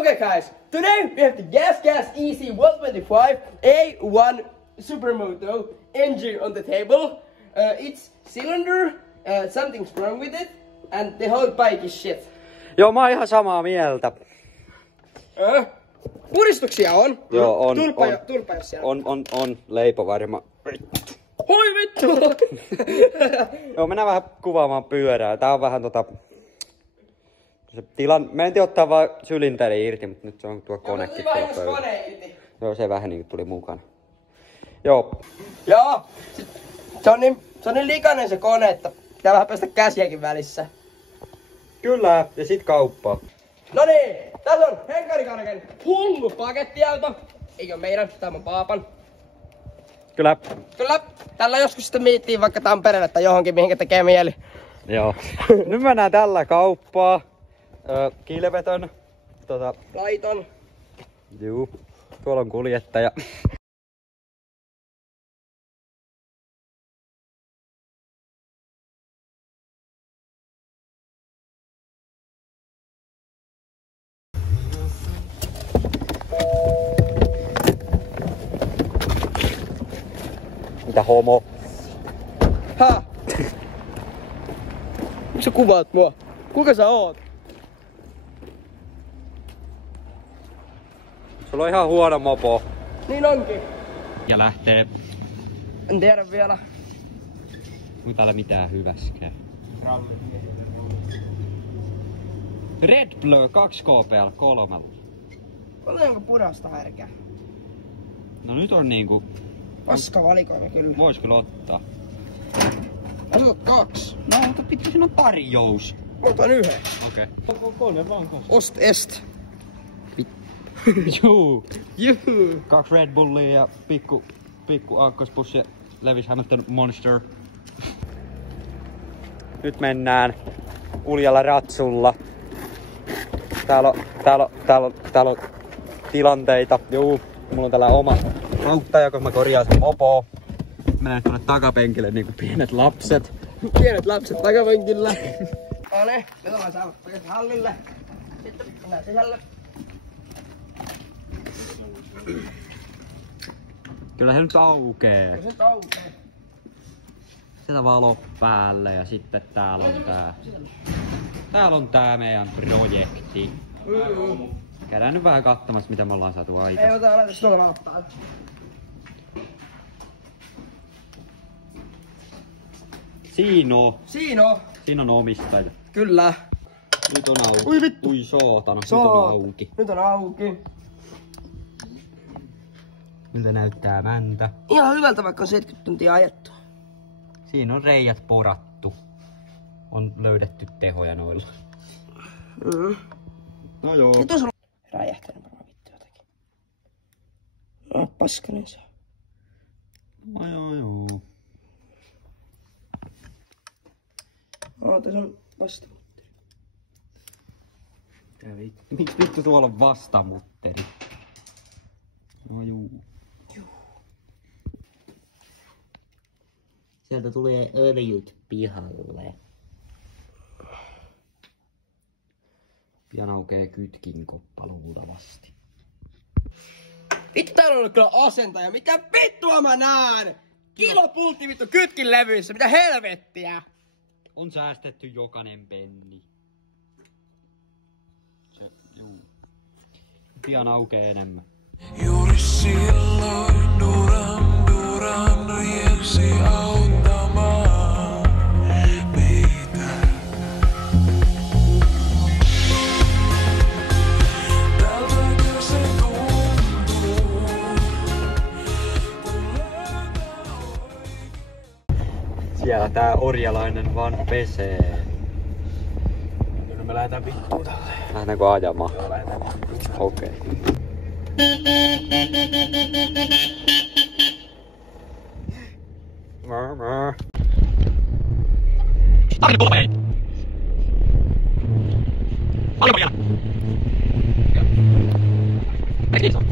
Okay guys, today we have the Gas EC 125 A1 Supermoto engine on the table. It's cylinder, something's wrong with it, and the whole bike is shit. Joo, mä oon ihan samaa mieltä. Puristuksia on. Joo, on. Tulppa jos siellä. On leipovarma. Hoi vittu! Joo, mennään vähän kuvaamaan pyörää. Tää on vähän se mä en tiedä ottaa vaan sylinteri irti, mutta nyt se on tuo konekin tuolla pöydällä. Joo, se vähän niin tuli mukana. Joo. Joo. Se on niin likainen se kone, että pitää vähän päästä käsiäkin välissä. Kyllä, ja sit kauppaa. No niin, tässä on Henkarikarken hullu pakettiauto. Eikö meidän, tämä on Paapan. Kyllä. Tällä joskus sitten miettii vaikka Tampereelle tai johonkin, mihinkä tekee mieli. Joo. Nyt mennään tällä kauppaa. Kilvetön. Laiton. Juu. Tuolla on kuljettaja. Mitä homo? Ha? Miksi sä kuvaat mua? Kuka sä oot? Sulla on ihan huono mopo. Niin onkin. Ja lähtee. En tiedä vielä. Onko täällä mitään hyväskää? Red Blur 2 KPL 3. Olenko purasta härkää? No nyt on niinku... Paska valikoima kyllä. Vois kyllä ottaa. Otat 2. No mutta pitää siinä on tarjous. Otan 1. Okei. Kolme vaan kanssa. Ost est. Juu. 2 Red Bullia ja pikku aakkospussi Lewis Hamilton Monster. Nyt mennään uljalla ratsulla. Täällä on tilanteita. Juu, mulla on tällä oma auttaja, kun mä korjaan sen mopoa. Mennään tuonne takapenkille niinku pienet lapset. Pienet lapset takapenkillä. No niin, nyt ollaan saanut takaisin hallille. Sitten mennään sisälle. Kyllä se nyt aukee. Kyllä se aukee. Sieltä valo päälle ja sitten täällä on tää. Täällä on tää meidän projekti. Käydään nyt vähän katsomassa mitä me ollaan saatu aikaan. Ei ota laita tuolla vaan päälle. Siinä on omistaja. Kyllä. Nyt on auki. Ui vittu. Ui sootana. Nyt on auki. Nyt on auki. Miltä näyttää mäntä? Ihan hyvältä vaikka on 70 tuntia ajettu. Siinä on reijät porattu. On löydetty tehoja noilla. No joo. Ja tuossa on räjähtänyt varmaan vittu jotakin. Paskanen se. No joo. Tässä on vastamutteri. Miksi vittu tuolla on vastamutteri? No juu. Sieltä tulee öljyt pihalle. Pian aukee kytkin koppa luultavasti. Vittu täällä on ollut kyllä asentaja. Mitä vittua mä näen? Kilopultti vittu kytkin levyissä. Mitä helvettiä? On säästetty jokainen penni. Juu. Pian aukee enemmän. Juuri silloin Duran riensi auttamaan meitä. Tältäkö se tuntuu, kun Siellä tää orjalainen vaan pesee. Kyllä me lähdetään vittuun tälle. Lähdetäänkö ajamaan? Joo, lähdetään. Okei. Kiitos.